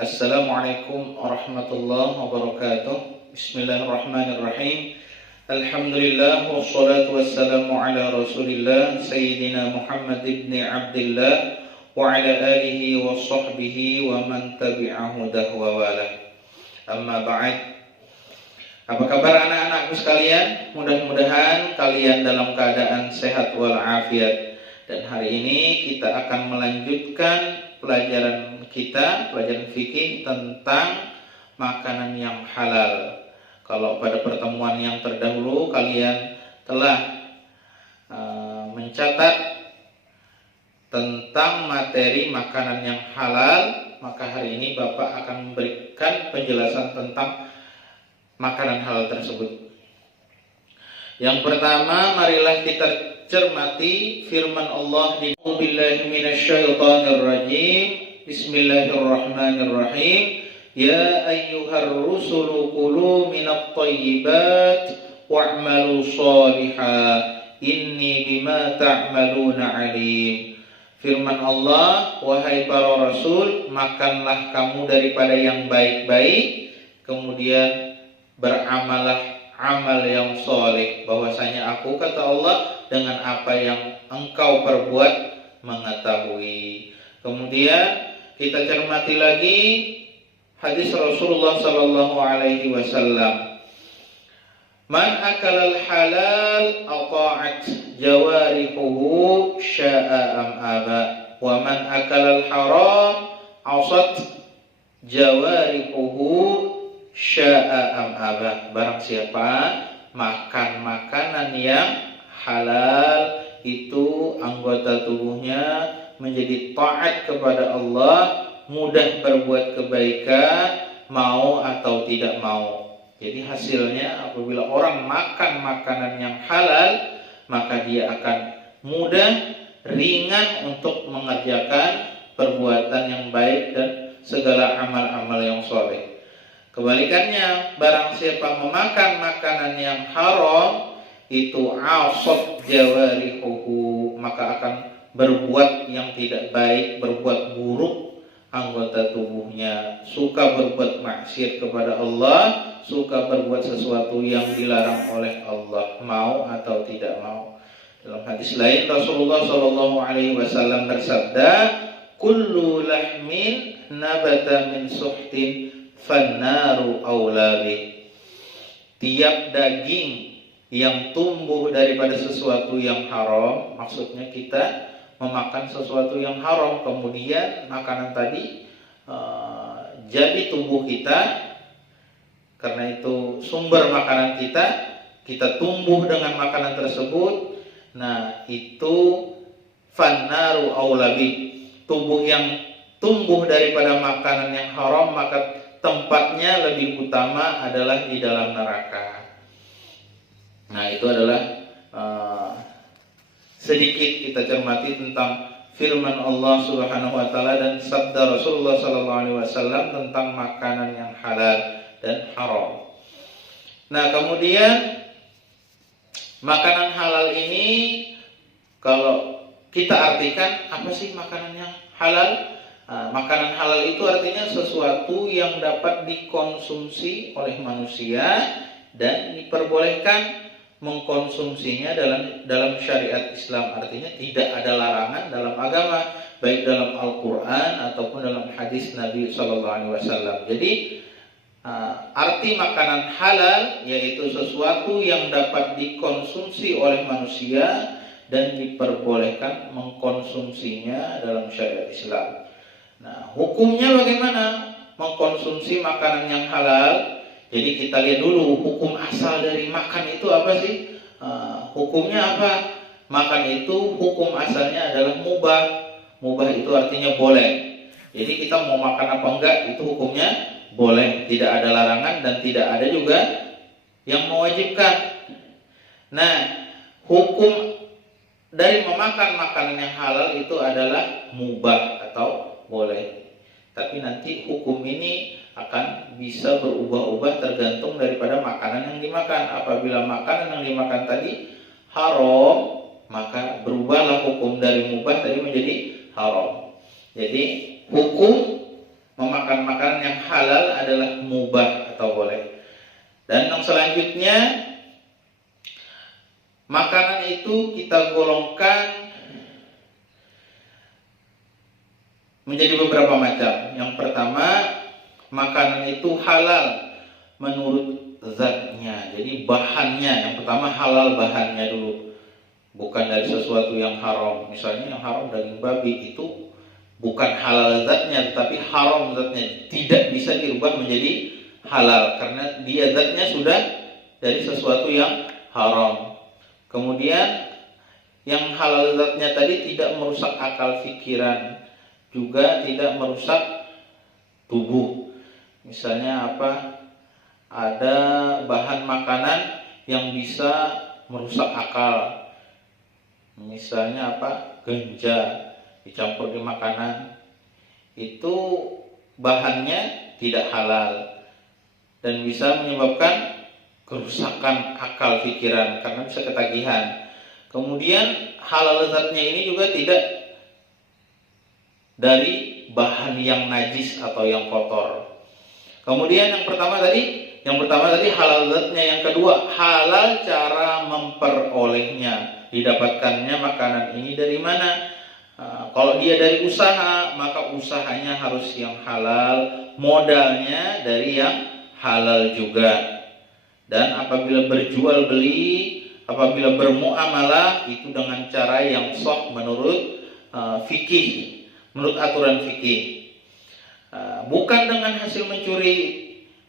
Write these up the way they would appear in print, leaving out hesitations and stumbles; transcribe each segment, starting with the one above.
Assalamualaikum warahmatullahi wabarakatuh. Bismillahirrahmanirrahim. Alhamdulillah wassalatu wassalamu ala Rasulillah Sayyidina Muhammad ibn Abdullah wa ala alihi wa sahbihi wa man tabi'ahu dahwa wala. Amma ba'd. Apa kabar anak-anakku sekalian? Mudah-mudahan kalian dalam keadaan sehat walafiat. Dan hari ini kita akan melanjutkan pelajaran fikih tentang makanan yang halal. Kalau pada pertemuan yang terdahulu kalian telah mencatat tentang materi makanan yang halal, maka hari ini Bapak akan memberikan penjelasan tentang makanan halal tersebut. Yang pertama, marilah kita cermati firman Allah di Billahi minasyaitonir rajim. Bismillahirrahmanirrahim. Ya ayyuhar rusulu kulu minat thayyibat wa'malu shalihan inni bima ta'maluna alim. Firman Allah, wahai para rasul, makanlah kamu daripada yang baik-baik, kemudian beramalah amal yang soleh. Bahwasanya aku, kata Allah, dengan apa yang engkau perbuat mengetahui. Kemudian kita cermati lagi hadis Rasulullah sallallahu alaihi wasallam. Man akalal halal ata'at jawarihuhu sya'a am aba wa man akalal haram asat jawarihuhu sya'a am aba. Barang siapa makan makanan yang halal, itu anggota tubuhnya menjadi taat kepada Allah, mudah berbuat kebaikan, mau atau tidak mau. Jadi hasilnya apabila orang makan makanan yang halal, maka dia akan mudah, ringan untuk mengerjakan perbuatan yang baik dan segala amal-amal yang soleh. Kebalikannya, barang siapa memakan makanan yang haram, itu asad jawarihuhu, maka akan berbuat yang tidak baik, berbuat buruk anggota tubuhnya, suka berbuat maksiat kepada Allah, suka berbuat sesuatu yang dilarang oleh Allah, mau atau tidak mau. Dalam hadis lain Rasulullah sallallahu alaihi wasallam bersabda, kullu lahmin nabata min suhtin fannaru aula bih. Tiap daging yang tumbuh daripada sesuatu yang haram, maksudnya kita memakan sesuatu yang haram, kemudian makanan tadi jadi tubuh kita, karena itu sumber makanan kita tumbuh dengan makanan tersebut. Nah, itu fannaru aulabi, tubuh yang tumbuh daripada makanan yang haram, maka tempatnya lebih utama adalah di dalam neraka. Nah, itu adalah sedikit kita cermati tentang firman Allah Subhanahu wa taala dan sabda Rasulullah sallallahu alaihi wasallam tentang makanan yang halal dan haram. Nah, kemudian makanan halal ini kalau kita artikan, apa sih makanan yang halal? Makanan halal itu artinya sesuatu yang dapat dikonsumsi oleh manusia dan diperbolehkan mengkonsumsinya dalam syariat Islam. Artinya tidak ada larangan dalam agama, baik dalam Al-Quran ataupun dalam hadis Nabi SAW. Jadi arti makanan halal yaitu sesuatu yang dapat dikonsumsi oleh manusia dan diperbolehkan mengkonsumsinya dalam syariat Islam. Nah, hukumnya bagaimana mengkonsumsi makanan yang halal? Jadi kita lihat dulu hukum asal dari makan itu apa sih? Hukumnya apa? Makan itu hukum asalnya adalah mubah. Mubah itu artinya boleh. Jadi kita mau makan apa enggak, itu hukumnya boleh. Tidak ada larangan dan tidak ada juga yang mewajibkan. Nah, hukum dari memakan makanan yang halal itu adalah mubah atau boleh. Tapi nanti hukum ini akan bisa berubah-ubah tergantung daripada makanan yang dimakan. Apabila makanan yang dimakan tadi haram, maka berubahlah hukum dari mubah tadi menjadi haram. Jadi hukum memakan makanan makanan itu kita golongkan menjadi beberapa macam. Yang pertama, makanan itu halal menurut zatnya. Jadi bahannya, yang pertama halal bahannya dulu, bukan dari sesuatu yang haram. Misalnya yang haram daging babi itu bukan halal zatnya, tetapi haram zatnya, tidak bisa dirubah menjadi halal karena dia zatnya sudah dari sesuatu yang haram. Kemudian yang halal zatnya tadi tidak merusak akal pikiran, juga tidak merusak tubuh. Misalnya apa? Ada bahan makanan yang bisa merusak akal. Misalnya apa? Ganja dicampur di makanan. Itu bahannya tidak halal dan bisa menyebabkan kerusakan akal pikiran karena bisa ketagihan. Kemudian halal zatnya ini juga tidak dari bahan yang najis atau yang kotor. Kemudian yang pertama tadi halal zatnya. Yang kedua, halal cara memperolehnya. Didapatkannya makanan ini dari mana? Kalau dia dari usaha, maka usahanya harus yang halal, modalnya dari yang halal juga. Dan apabila berjual beli, apabila bermuamalah, itu dengan cara yang sah menurut fikih, menurut aturan fikih. Bukan dengan hasil mencuri,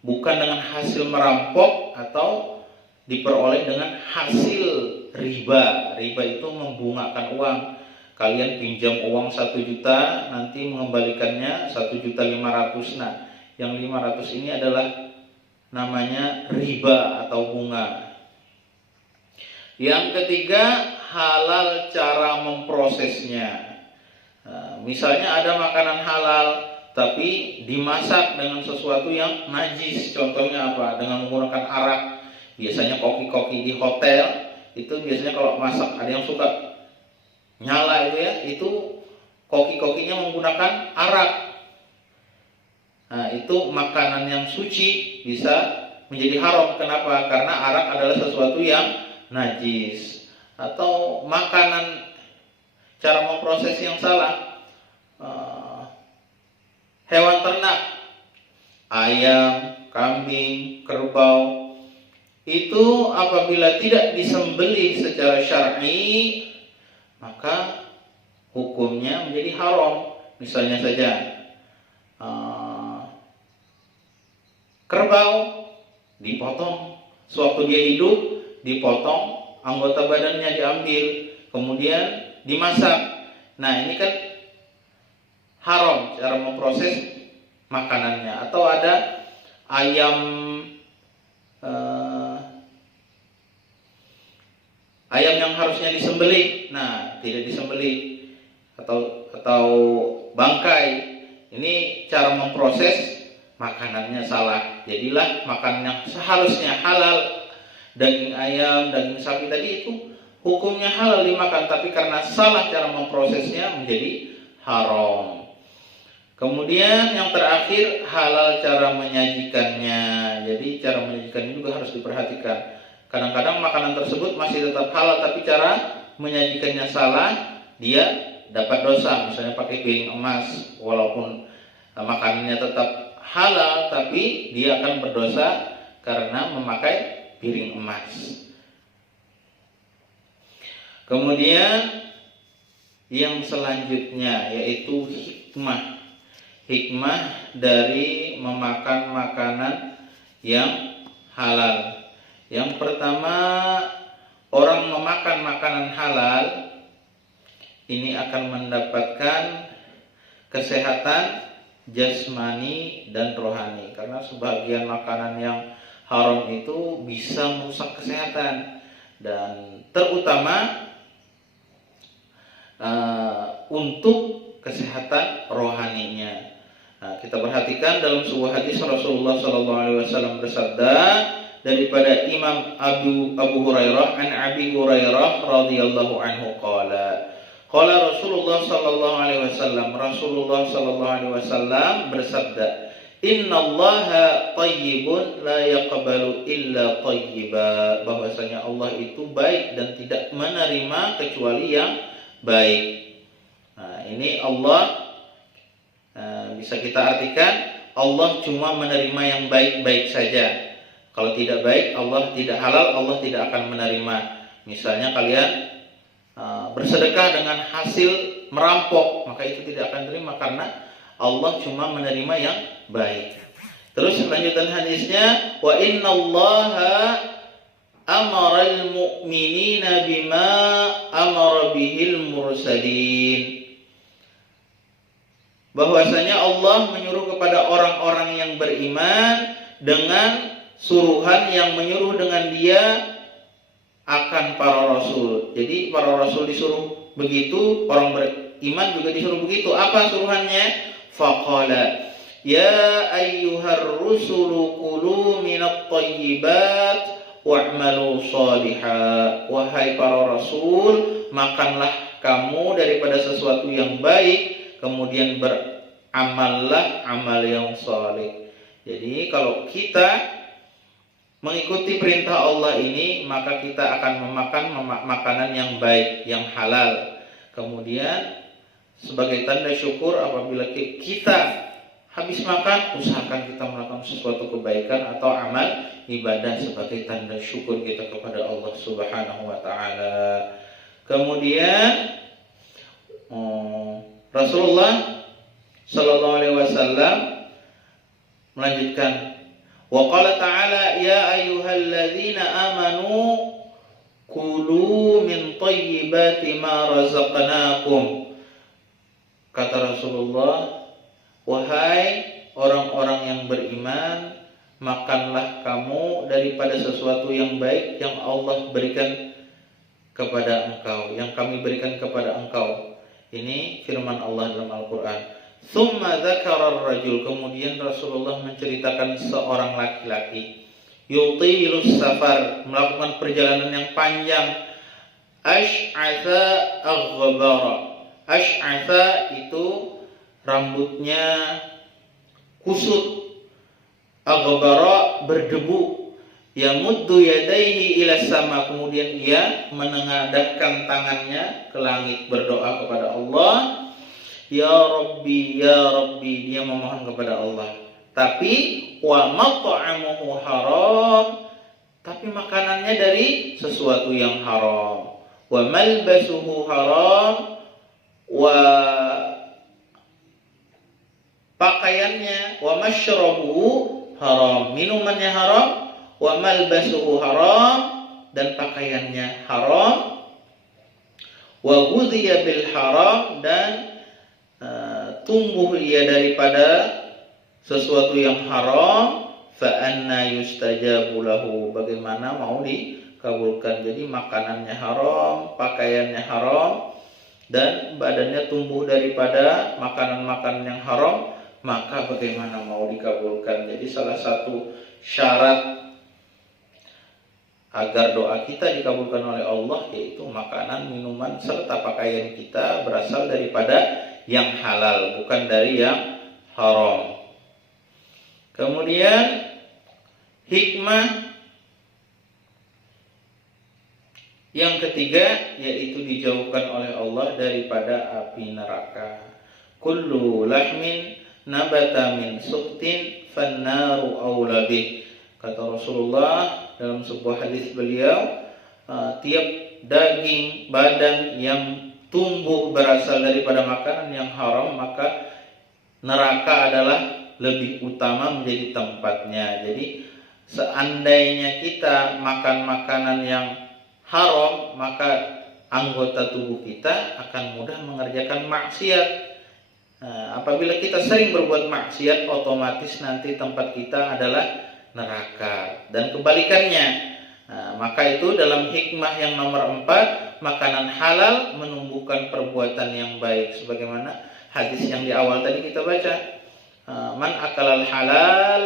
bukan dengan hasil merampok, atau diperoleh dengan hasil riba. Riba itu membungakan uang. Kalian pinjam uang 1 juta, nanti mengembalikannya 1.500.000. Nah, yang 500 ini adalah namanya riba atau bunga. Yang ketiga, halal cara memprosesnya. Misalnya ada makanan halal tapi dimasak dengan sesuatu yang najis. Contohnya apa? Dengan menggunakan arak. Biasanya koki-koki di hotel itu biasanya kalau masak, ada yang suka nyala itu ya, itu koki-kokinya menggunakan arak. Nah, itu makanan yang suci bisa menjadi haram. Kenapa? Karena arak adalah sesuatu yang najis. Atau makanan cara memproses yang salah. Hewan ternak, ayam, kambing, kerbau, itu apabila tidak disembelih secara syar'i, maka hukumnya menjadi haram. Misalnya saja kerbau dipotong, sewaktu dia hidup dipotong, anggota badannya diambil, kemudian dimasak. Nah, ini kan haram cara memproses makanannya. Atau ada ayam yang harusnya disembelih, nah tidak disembelih, atau bangkai. Ini cara memproses makanannya salah. Jadilah makanan yang seharusnya halal, daging ayam, daging sapi tadi itu hukumnya halal dimakan, tapi karena salah cara memprosesnya menjadi haram. Kemudian yang terakhir, halal cara menyajikannya. Jadi cara menyajikannya juga harus diperhatikan. Kadang-kadang makanan tersebut masih tetap halal, tapi cara menyajikannya salah, dia dapat dosa. Misalnya pakai piring emas, walaupun makanannya tetap halal, tapi dia akan berdosa karena memakai piring emas. Kemudian yang selanjutnya yaitu hikmah. Hikmah dari memakan makanan yang halal. Yang pertama, orang memakan makanan halal ini akan mendapatkan kesehatan jasmani dan rohani. Karena sebagian makanan yang haram itu bisa merusak kesehatan, dan terutama untuk kesehatan rohaninya. Nah, kita perhatikan dalam sebuah hadis Rasulullah SAW bersabda daripada Imam Abu Hurairah, an Abi Hurairah radhiyallahu anhu qala Rasulullah sallallahu alaihi wasallam, Rasulullah sallallahu alaihi wasallam bersabda, Innallaha thayyibun la yaqbalu illa thayyiba. Bahwasanya Allah itu baik dan tidak menerima kecuali yang baik. Nah, ini Allah bisa kita artikan Allah cuma menerima yang baik-baik saja. Kalau tidak baik, Allah tidak halal, Allah tidak akan menerima. Misalnya kalian bersedekah dengan hasil merampok, maka itu tidak akan diterima karena Allah cuma menerima yang baik. Terus lanjutan hadisnya, wa innallaha amaral mu'minina bima amara bihil mursalin. Bahwasanya Allah menyuruh kepada orang-orang yang beriman dengan suruhan yang menyuruh dengan dia akan para rasul. Jadi para rasul disuruh begitu, orang beriman juga disuruh begitu. Apa suruhannya? Faqala ya ayyuhar rusulu kulu minat thayyibat wa'malu shaliha. Wahai para rasul, makanlah kamu daripada sesuatu yang baik, kemudian beramallah amal yang saleh. Jadi kalau kita mengikuti perintah Allah ini, maka kita akan memakan makanan yang baik, yang halal. Kemudian sebagai tanda syukur apabila kita habis makan, usahakan kita melakukan sesuatu kebaikan atau amal ibadah sebagai tanda syukur kita kepada Allah Subhanahu wa taala. Kemudian Rasulullah sallallahu alaihi wasallam melanjutkan, wa qala ta'ala ya ayyuhalladzina amanu kulu min thayyibati ma razaqnakum. Kata Rasulullah, wahai orang-orang yang beriman, makanlah kamu daripada sesuatu yang baik yang Allah berikan kepada engkau, yang kami berikan kepada engkau. Ini firman Allah dalam Al-Quran. Tsumma dzakara ar-rajul, kemudian Rasulullah menceritakan seorang laki-laki yutilus safar, melakukan perjalanan yang panjang, ash'atha aghbara. Ash'atha itu rambutnya kusut, aghbara berdebu, yamuddu yadaihi ila sama, kemudian ia menengadahkan tangannya ke langit berdoa kepada Allah, ya Rabbi ya Rabbi, dia memohon kepada Allah. Tapi wa mat'amuhu haram, tapi makanannya dari sesuatu yang haram. Wa malbasuhu haram, wa pakaiannya, wa mashrabuhu haram, minumannya haram, wa malbasuhu haram, dan pakaiannya haram, wa ghudhiya bil haram, dan tumbuh ia daripada sesuatu yang haram, fa anna yustajabu lahu, bagaimana mau dikabulkan. Jadi makanannya haram, pakaiannya haram, dan badannya tumbuh daripada makanan-makanan yang haram, maka bagaimana mau dikabulkan. Jadi salah satu syarat agar doa kita dikabulkan oleh Allah yaitu makanan, minuman, serta pakaian kita berasal daripada yang halal, bukan dari yang haram. Kemudian hikmah yang ketiga yaitu dijauhkan oleh Allah daripada api neraka. Kullu lahmin nabata min suhtin fannaru aula bih. Kata Rasulullah dalam sebuah hadis beliau, tiap daging badan yang tumbuh berasal daripada makanan yang haram, maka neraka adalah lebih utama menjadi tempatnya. Jadi seandainya kita makan makanan yang haram, maka anggota tubuh kita akan mudah mengerjakan maksiat. Apabila kita sering berbuat maksiat, otomatis nanti tempat kita adalah neraka. Dan kebalikannya, maka itu dalam hikmah yang nomor 4, makanan halal menumbuhkan perbuatan yang baik. Sebagaimana hadis yang di awal tadi kita baca, man akalal halal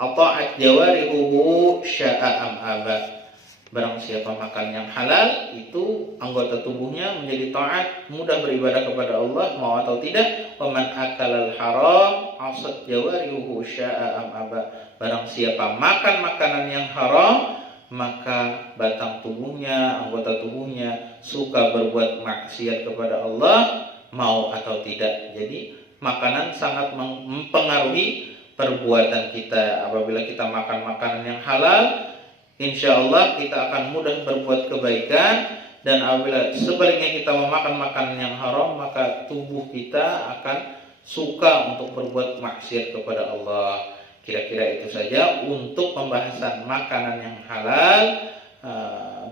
ata'at jawarihuhu sya'a am aba. Barang siapa makan yang halal, itu anggota tubuhnya menjadi taat, mudah beribadah kepada Allah mau atau tidak. Waman akalal haram asad jawarihu sya'a am aba. Barang siapa makan makanan yang haram, maka batang tubuhnya, anggota tubuhnya suka berbuat maksiat kepada Allah mau atau tidak. Jadi makanan sangat mempengaruhi perbuatan kita. Apabila kita makan makanan yang halal, insya Allah kita akan mudah berbuat kebaikan. Dan apabila sebaliknya kita memakan makanan yang haram, maka tubuh kita akan suka untuk berbuat maksiat kepada Allah. Kira-kira itu saja untuk pembahasan makanan yang halal.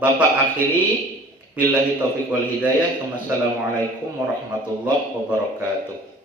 Bapak akhiri, billahi taufiq wal hidayah. Wassalamualaikum warahmatullahi wabarakatuh.